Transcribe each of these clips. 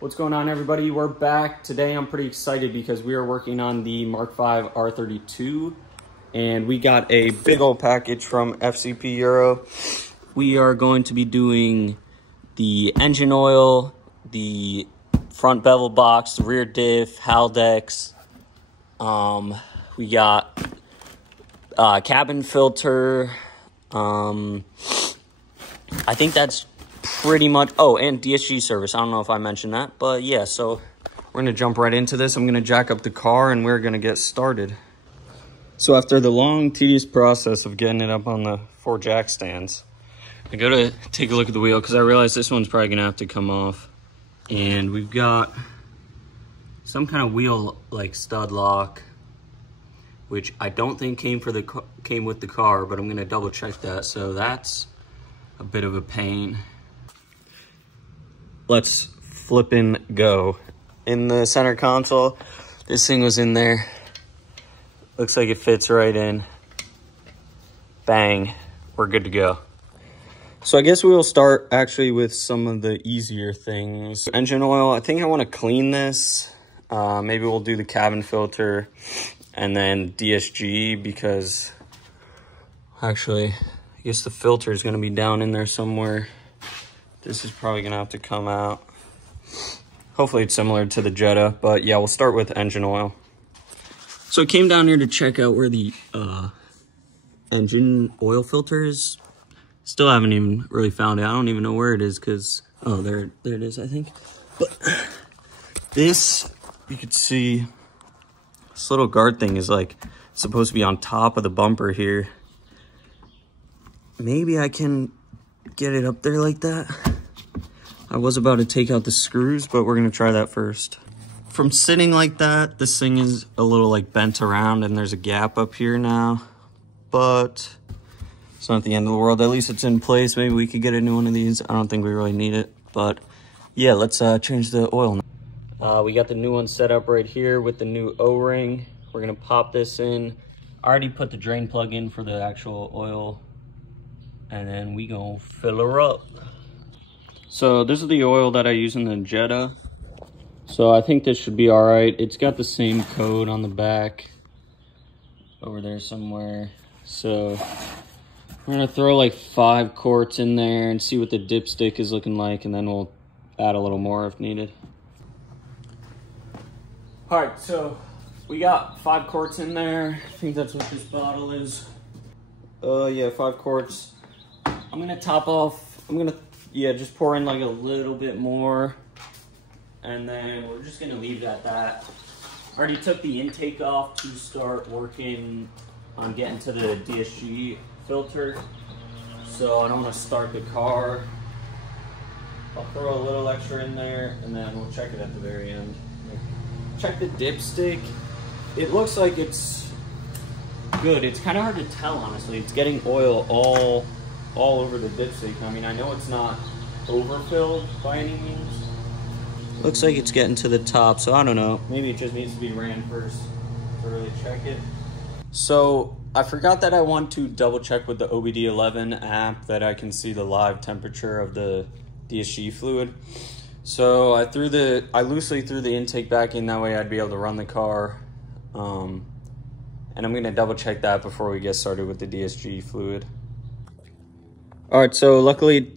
What's going on, everybody? We're back. Today I'm pretty excited because we are working on the Mk5 R32 and we got a big old package from FCP Euro. We are going to be doing the engine oil, the front bevel box, the rear diff, Haldex. We got cabin filter. I think that's pretty much, oh, and DSG service. I don't know if I mentioned that, but yeah, so we're gonna jump right into this. I'm gonna jack up the car and we're gonna get started. So after the long, tedious process of getting it up on the 4 jack stands, I go to take a look at the wheel because I realized this one's probably gonna have to come off. And we've got some kind of wheel like stud lock, which I don't think came with the car, but I'm gonna double check that. So that's a bit of a pain. Let's flip and go. In the center console, this thing was in there. Looks like it fits right in. Bang, we're good to go. So I guess we will start actually with some of the easier things. Engine oil, I think I wanna clean this. Maybe we'll do the cabin filter and then DSG, because actually, I guess the filter is gonna be down in there somewhere. This is probably gonna have to come out. Hopefully it's similar to the Jetta, but yeah, we'll start with engine oil. So I came down here to check out where the engine oil filter is. Still haven't even really found it. I don't even know where it is because, oh, there it is, I think. But this, you could see, this little guard thing is like supposed to be on top of the bumper here. Maybe I can get it up there like that. I was about to take out the screws, but we're gonna try that first. From sitting like that, this thing is a little like bent around and there's a gap up here now, but it's not the end of the world. At least it's in place. Maybe we could get a new one of these. I don't think we really need it, but yeah, let's change the oil now. We got the new one set up right here with the new O-ring. We're gonna pop this in. I already put the drain plug in for the actual oil, and then we gonna fill her up. So this is the oil that I use in the Jetta. So I think this should be all right. It's got the same code on the back over there somewhere. So we're gonna throw like 5 quarts in there and see what the dipstick is looking like, and then we'll add a little more if needed. All right, so we got 5 quarts in there. I think that's what this bottle is. Yeah, 5 quarts. I'm gonna top off. Yeah, just pour in like a little bit more, and then we're just gonna leave it at that. I already took the intake off to start working on getting to the DSG filter, so I don't want to start the car. I'll throw a little extra in there, and then we'll check it at the very end. Check the dipstick. It looks like it's good. It's kind of hard to tell, honestly. It's getting oil all over the dipstick. I mean, I know it's not overfilled by any means. Looks like it's getting to the top, so I don't know. Maybe it just needs to be ran first to really check it. So I forgot that I want to double check with the OBD11 app that I can see the live temperature of the DSG fluid. So I loosely threw the intake back in, that way I'd be able to run the car. And I'm gonna double check that before we get started with the DSG fluid. All right, so luckily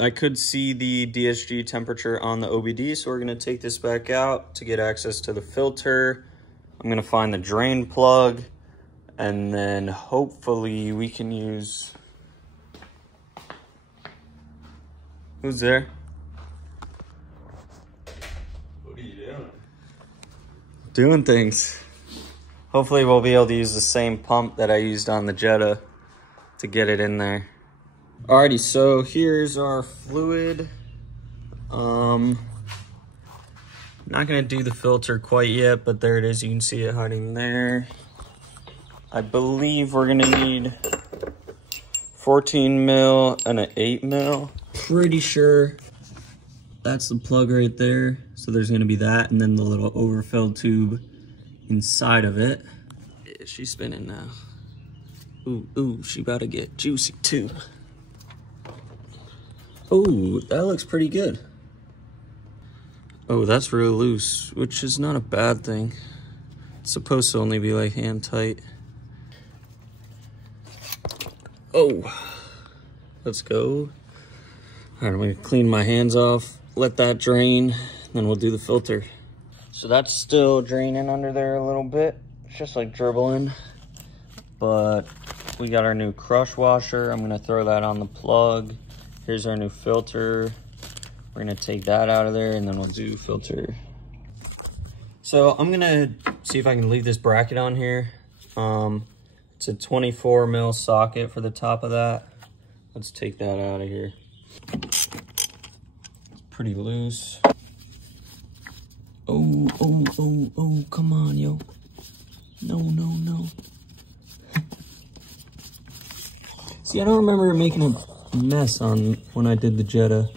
I could see the DSG temperature on the OBD, so we're gonna take this back out to get access to the filter. I'm gonna find the drain plug, and then hopefully we can use, who's there? What are you doing? Doing things. Hopefully we'll be able to use the same pump that I used on the Jetta to get it in there. Alrighty, so here's our fluid. Not gonna do the filter quite yet, but there it is. You can see it hiding there. I believe we're gonna need 14 mil and an 8 mil. Pretty sure that's the plug right there. So there's gonna be that, and then the little overfill tube inside of it. Yeah, she's spinning now. Ooh, she about to get juicy too. Oh, that looks pretty good. Oh, that's real loose, which is not a bad thing. It's supposed to only be like hand tight. Oh, let's go. All right, I'm gonna clean my hands off, let that drain, then we'll do the filter. So that's still draining under there a little bit. It's just like dribbling, but we got our new crush washer. I'm gonna throw that on the plug. Here's our new filter. We're gonna take that out of there and then we'll do filter. So I'm gonna see if I can leave this bracket on here. It's a 24 mil socket for the top of that. Let's take that out of here. It's pretty loose. Oh, oh, oh, oh, come on, yo. No, no, no. See, I don't remember making a mess on when I did the Jetta,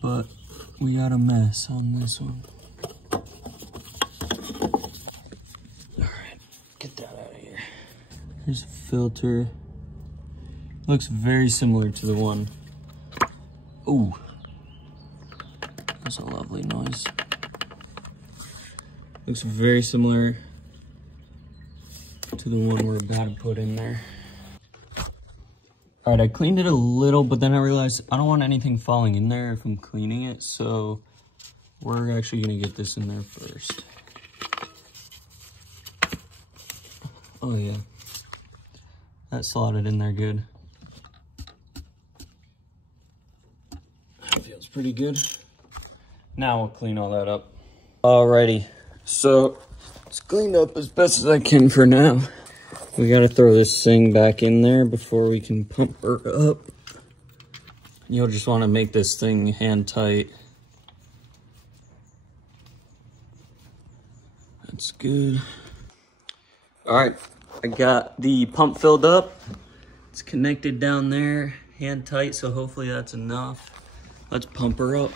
but we got a mess on this one. All right, get that out of here. Here's a filter. Looks very similar to the one. Ooh, that's a lovely noise. Looks very similar to the one we're about to put in there. All right, I cleaned it a little, but then I realized I don't want anything falling in there if I'm cleaning it, so we're actually gonna get this in there first. Oh yeah, that slotted in there good. That feels pretty good. Now we'll clean all that up. Alrighty, so it's cleaned up as best as I can for now. We gotta throw this thing back in there before we can pump her up. You'll just wanna make this thing hand tight. That's good. All right, I got the pump filled up. It's connected down there, hand tight, so hopefully that's enough. Let's pump her up.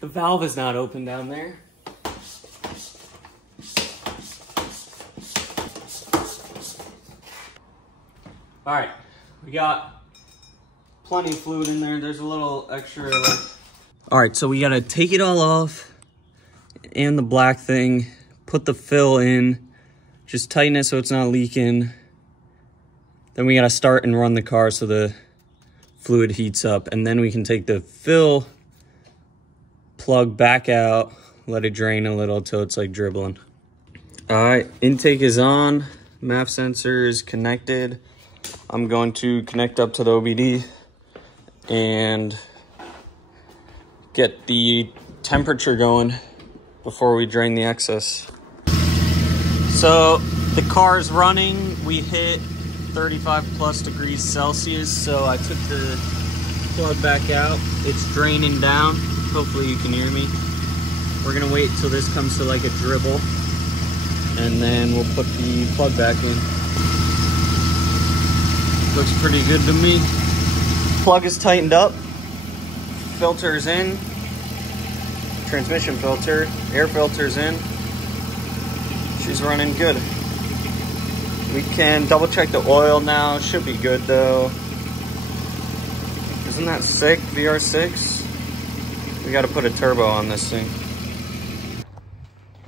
The valve is not open down there. All right, we got plenty of fluid in there. There's a little extra left. All right, so we gotta take it all off and the black thing, put the fill in, just tighten it so it's not leaking. Then we gotta start and run the car so the fluid heats up, and then we can take the fill plug back out, let it drain a little till it's like dribbling. All right, intake is on, MAF sensor is connected. I'm going to connect up to the OBD and get the temperature going before we drain the excess. So the car is running. We hit 35 plus degrees Celsius, so I took the plug back out. It's draining down. Hopefully you can hear me. We're gonna wait till this comes to like a dribble, and then we'll put the plug back in. Looks pretty good to me. Plug is tightened up. Filter's in. Transmission filter. Air filter's in. She's running good. We can double check the oil now. Should be good though. Isn't that sick, VR6? We gotta put a turbo on this thing.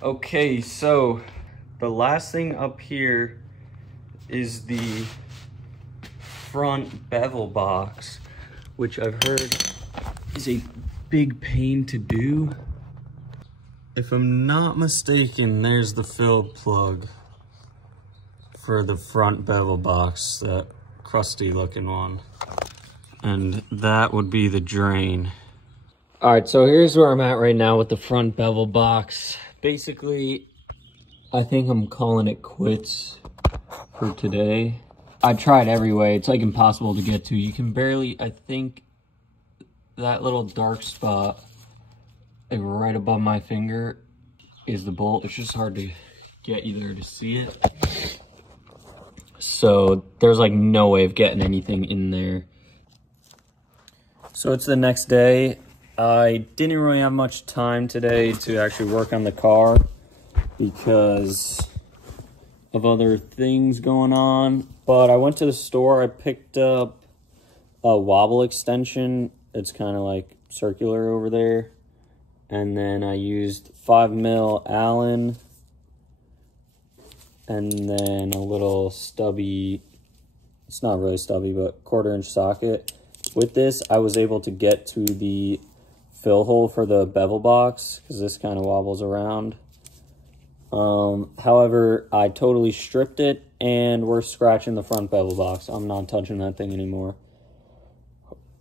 Okay, so the last thing up here is the front bevel box, which I've heard is a big pain to do. If I'm not mistaken, there's the fill plug for the front bevel box, that crusty looking one. And that would be the drain. All right, so here's where I'm at right now with the front bevel box. Basically, I think I'm calling it quits for today. I tried every way. It's like impossible to get to. You can barely, I think that little dark spot like right above my finger is the bolt. It's just hard to get you there to see it. So there's like no way of getting anything in there. So it's the next day. I didn't really have much time today to actually work on the car because of other things going on. But I went to the store, I picked up a wobble extension. It's kind of like circular over there. And then I used 5mm Allen. And then a little stubby, it's not really stubby, but 1/4-inch socket. With this, I was able to get to the fill hole for the bevel box because this kind of wobbles around. However, I totally stripped it and we're scratching the front bevel box. I'm not touching that thing anymore.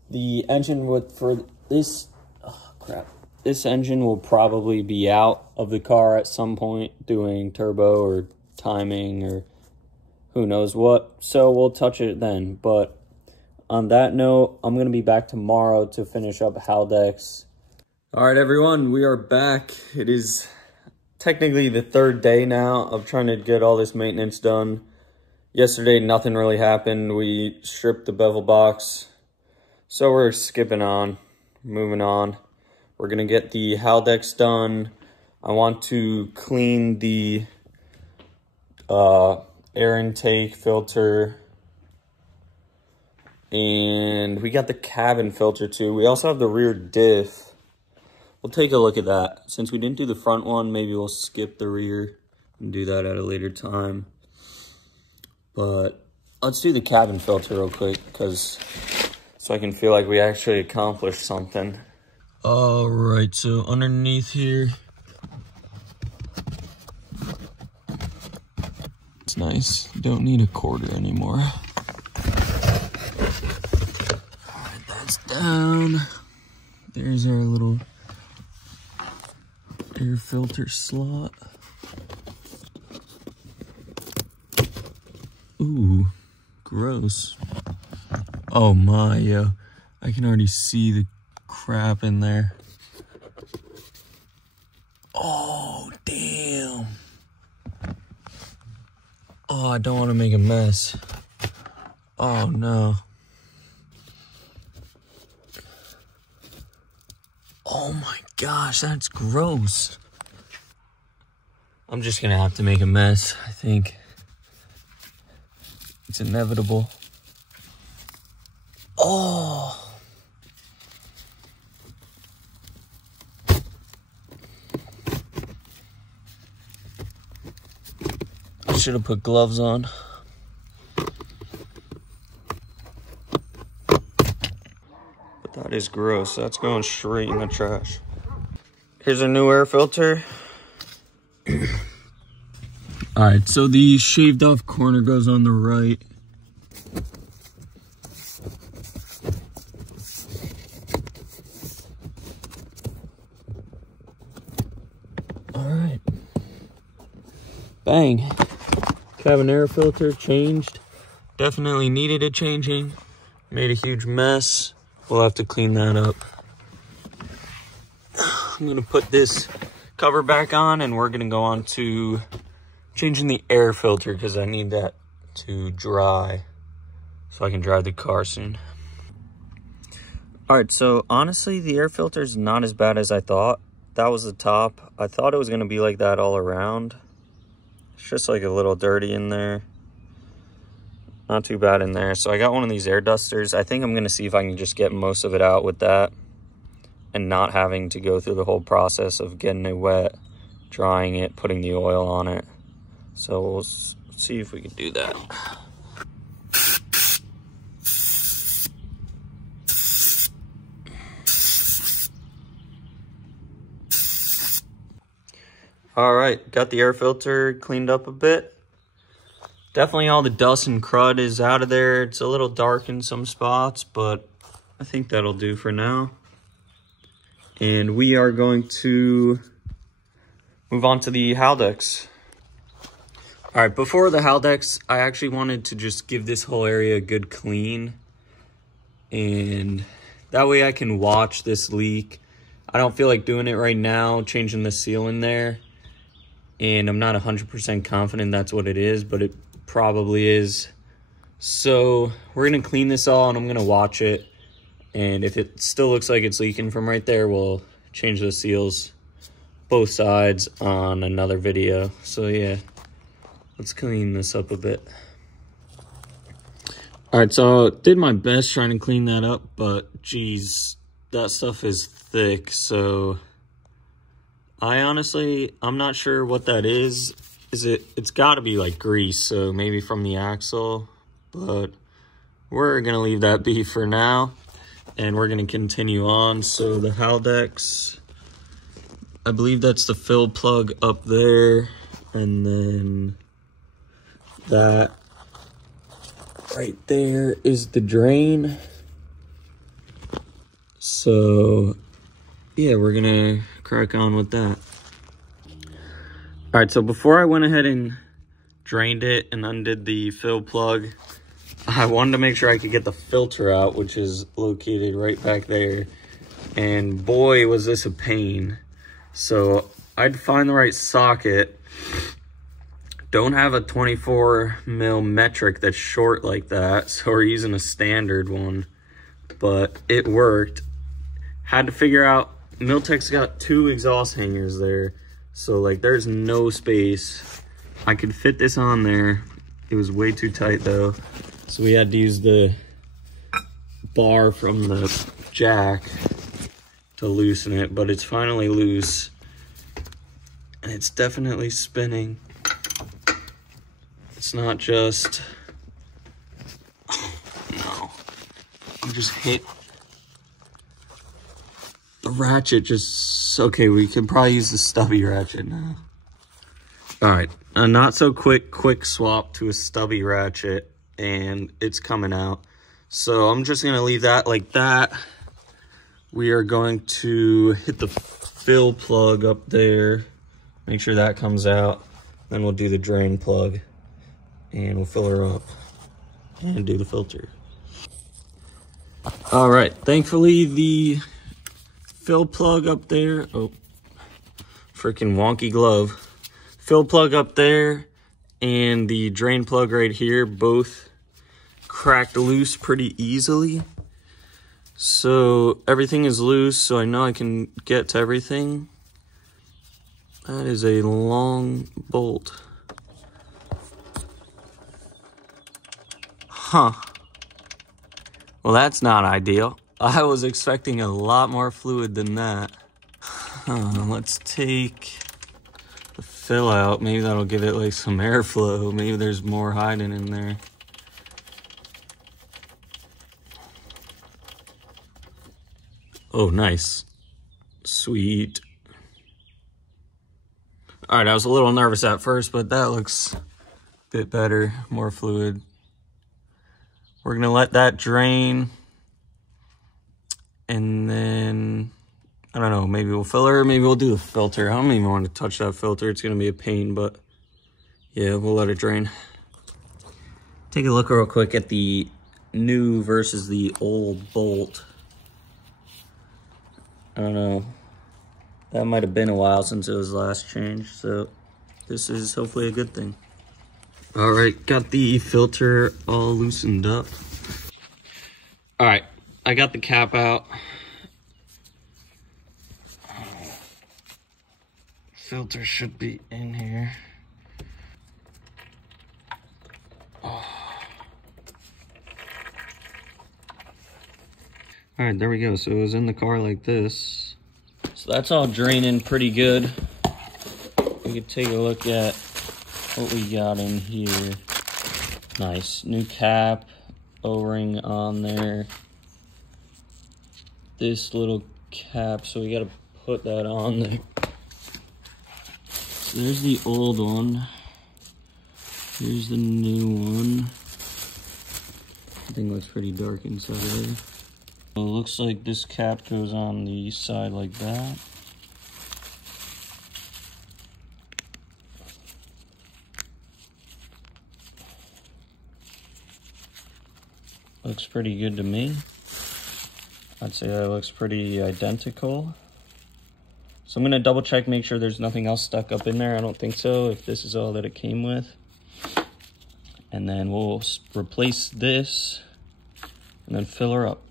The engine for this, this engine will probably be out of the car at some point doing turbo or timing or who knows what. So we'll touch it then. But on that note, I'm going to be back tomorrow to finish up Haldex. All right, everyone, we are back. It is technically the 3rd day now of trying to get all this maintenance done. Yesterday, nothing really happened. We stripped the bevel box. So we're skipping on, moving on. We're going to get the Haldex done. I want to clean the air intake filter. And we got the cabin filter too. We also have the rear diff. We'll take a look at that. Since we didn't do the front one, maybe we'll skip the rear and do that at a later time. But let's do the cabin filter real quick, so I can feel like we actually accomplished something. All right, so underneath here, it's nice. You don't need a 1/4 anymore. All right, that's down. There's our little air filter slot. Ooh, gross. Oh my, yo. I can already see the crap in there. Oh, damn. Oh, I don't want to make a mess. Oh, no. Oh my gosh, that's gross. I'm just gonna have to make a mess, I think. It's inevitable. Oh. I should have put gloves on. But that is gross. That's going straight in the trash. Here's a new air filter. All right, so the shaved off corner goes on the right. All right. Bang. Cabin air filter changed. Definitely needed a changing. Made a huge mess. We'll have to clean that up. I'm gonna put this cover back on and we're gonna go on to changing the air filter because I need that to dry so I can drive the car soon. All right, so honestly, the air filter is not as bad as I thought. That was the top. I thought it was gonna be like that all around. It's just like a little dirty in there. Not too bad in there. So I got one of these air dusters. I think I'm gonna see if I can just get most of it out with that and not having to go through the whole process of getting it wet, drying it, putting the oil on it. So we'll see if we can do that. All right, got the air filter cleaned up a bit. Definitely all the dust and crud is out of there. It's a little dark in some spots, but I think that'll do for now. And we are going to move on to the Haldex. All right, before the Haldex, I actually wanted to just give this whole area a good clean. And that way I can watch this leak. I don't feel like doing it right now, changing the seal in there. And I'm not 100% confident that's what it is, but it probably is. So we're gonna clean this all and I'm gonna watch it. And if it still looks like it's leaking from right there, we'll change the seals both sides on another video. So yeah. Let's clean this up a bit. All right, so did my best trying to clean that up, but geez, that stuff is thick. So I'm not sure what that is. It's got to be like grease, so maybe from the axle, but we're gonna leave that be for now, and we're gonna continue on. So the Haldex, I believe that's the fill plug up there, and then that right there is the drain. So yeah, we're gonna crack on with that. All right, so before I went ahead and drained it and undid the fill plug, I wanted to make sure I could get the filter out, which is located right back there. And boy, was this a pain. So I'd find the right socket. Don't have a 24 mil metric that's short like that, so we're using a standard one, but it worked. Had to figure out, Miltech's got 2 exhaust hangers there, so like there's no space. I could fit this on there. It was way too tight though, so we had to use the bar from the jack to loosen it, but it's finally loose and it's definitely spinning. It's not just, oh, no, you just hit the ratchet. Just okay, we can probably use the stubby ratchet now. All right, a not so quick swap to a stubby ratchet, and it's coming out. So I'm just gonna leave that like that. We are going to hit the fill plug up there, make sure that comes out, then we'll do the drain plug and we'll fill her up and do the filter. All right, thankfully the fill plug up there, oh, freaking wonky glove. Fill plug up there and the drain plug right here both cracked loose pretty easily. So everything is loose, so I know I can get to everything. That is a long bolt. Huh. Well, that's not ideal. I was expecting a lot more fluid than that. Let's take the fill out. Maybe that'll give it like some airflow. Maybe there's more hiding in there. Oh, nice. Sweet. All right, I was a little nervous at first, but that looks a bit better, more fluid. We're gonna let that drain, and then, I don't know, maybe we'll fill her, maybe we'll do the filter. I don't even want to touch that filter. It's gonna be a pain, but yeah, we'll let it drain. Take a look real quick at the new versus the old bolt. I don't know, that might have been a while since it was last changed, so this is hopefully a good thing. All right, got the filter all loosened up. All right, I got the cap out. Filter should be in here. Oh. All right, there we go. So it was in the car like this. So that's all draining pretty good. We could take a look at what we got in here. Nice, new cap, O-ring on there. This little cap, so we gotta put that on there. So there's the old one. Here's the new one. I think looks pretty dark inside there. So it looks like this cap goes on the side like that. Looks pretty good to me. I'd say that looks pretty identical. So I'm gonna double check, make sure there's nothing else stuck up in there. I don't think so, if this is all that it came with. And then we'll replace this and then fill her up.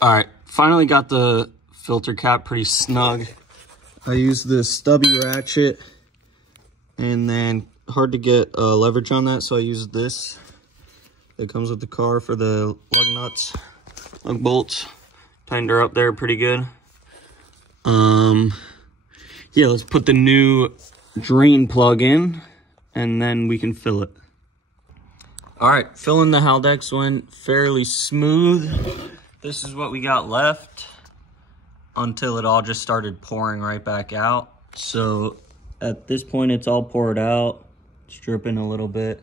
All right, finally got the filter cap pretty snug. I used this stubby ratchet and then hard to get leverage on that, so I used this. that comes with the car for the lug nuts, lug bolts. Tightened her up there pretty good. Yeah, let's put the new drain plug in and then we can fill it. All right, filling the Haldex went fairly smooth. This is what we got left until it all just started pouring right back out. So at this point, it's all poured out. It's dripping a little bit.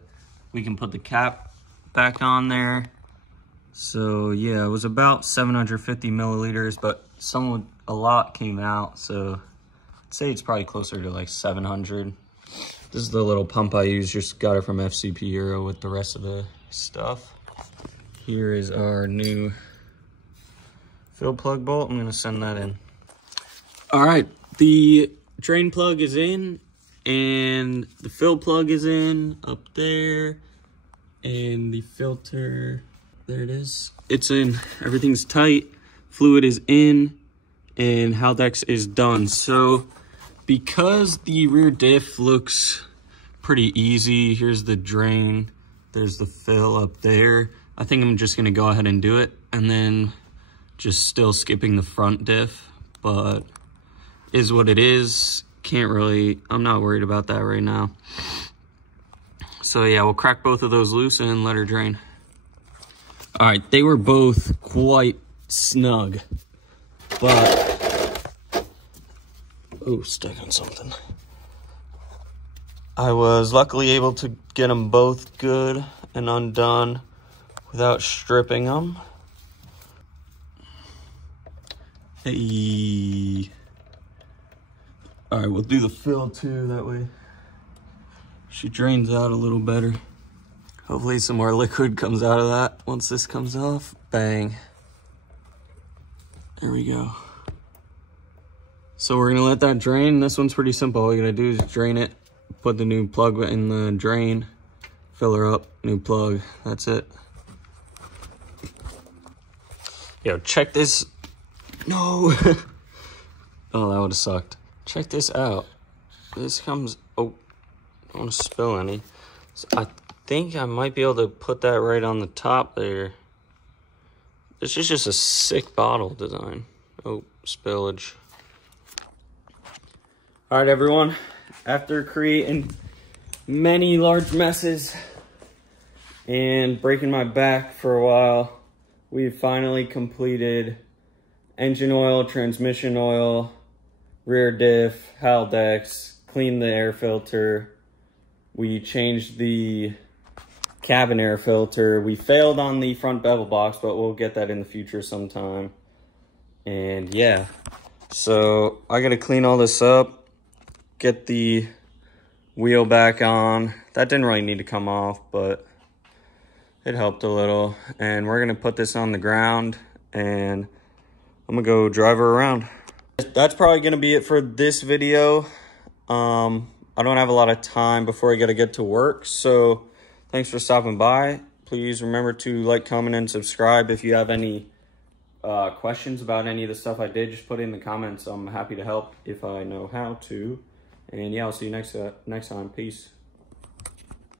We can put the cap back on there. So yeah, it was about 750 milliliters, but a lot came out. So I'd say it's probably closer to like 700. This is the little pump I use, just got it from FCP Euro with the rest of the stuff. Here is our new fill plug bolt. I'm gonna send that in. All right, the drain plug is in and the fill plug is in up there, and the filter, there it is. It's in, everything's tight, fluid is in, and Haldex is done. So because the rear diff looks pretty easy, here's the drain, there's the fill up there. I think I'm just gonna go ahead and do it, and then just still skipping the front diff, but is what it is. Can't really, I'm not worried about that right now. So yeah, we'll crack both of those loose and let her drain. All right, they were both quite snug, but, oh, stuck on something. I was luckily able to get them both good and undone without stripping them. Hey. All right, we'll do the fill too, that way she drains out a little better. Hopefully some more liquid comes out of that once this comes off. Bang. There we go. So we're gonna let that drain. This one's pretty simple. All you gotta do is drain it, put the new plug in the drain, fill her up, new plug, that's it. Yo, check this. No. Oh, that would've sucked. Check this out. This comes, oh, I don't wanna spill any. So I think I might be able to put that right on the top there. This is just a sick bottle design. Oh, spillage. All right, everyone. After creating many large messes and breaking my back for a while, we've finally completed engine oil, transmission oil, rear diff, Haldex, cleaned the air filter. We changed the cabin air filter. We failed on the front bevel box, but we'll get that in the future sometime. And yeah, so I gotta clean all this up, get the wheel back on. That didn't really need to come off, but it helped a little. And we're gonna put this on the ground and I'm gonna go drive her around. That's probably gonna be it for this video. I don't have a lot of time before I gotta get to work, so thanks for stopping by. Please remember to like, comment, and subscribe. If you have any questions about any of the stuff I did, just put it in the comments. I'm happy to help if I know how to. And yeah, I'll see you next time. Peace.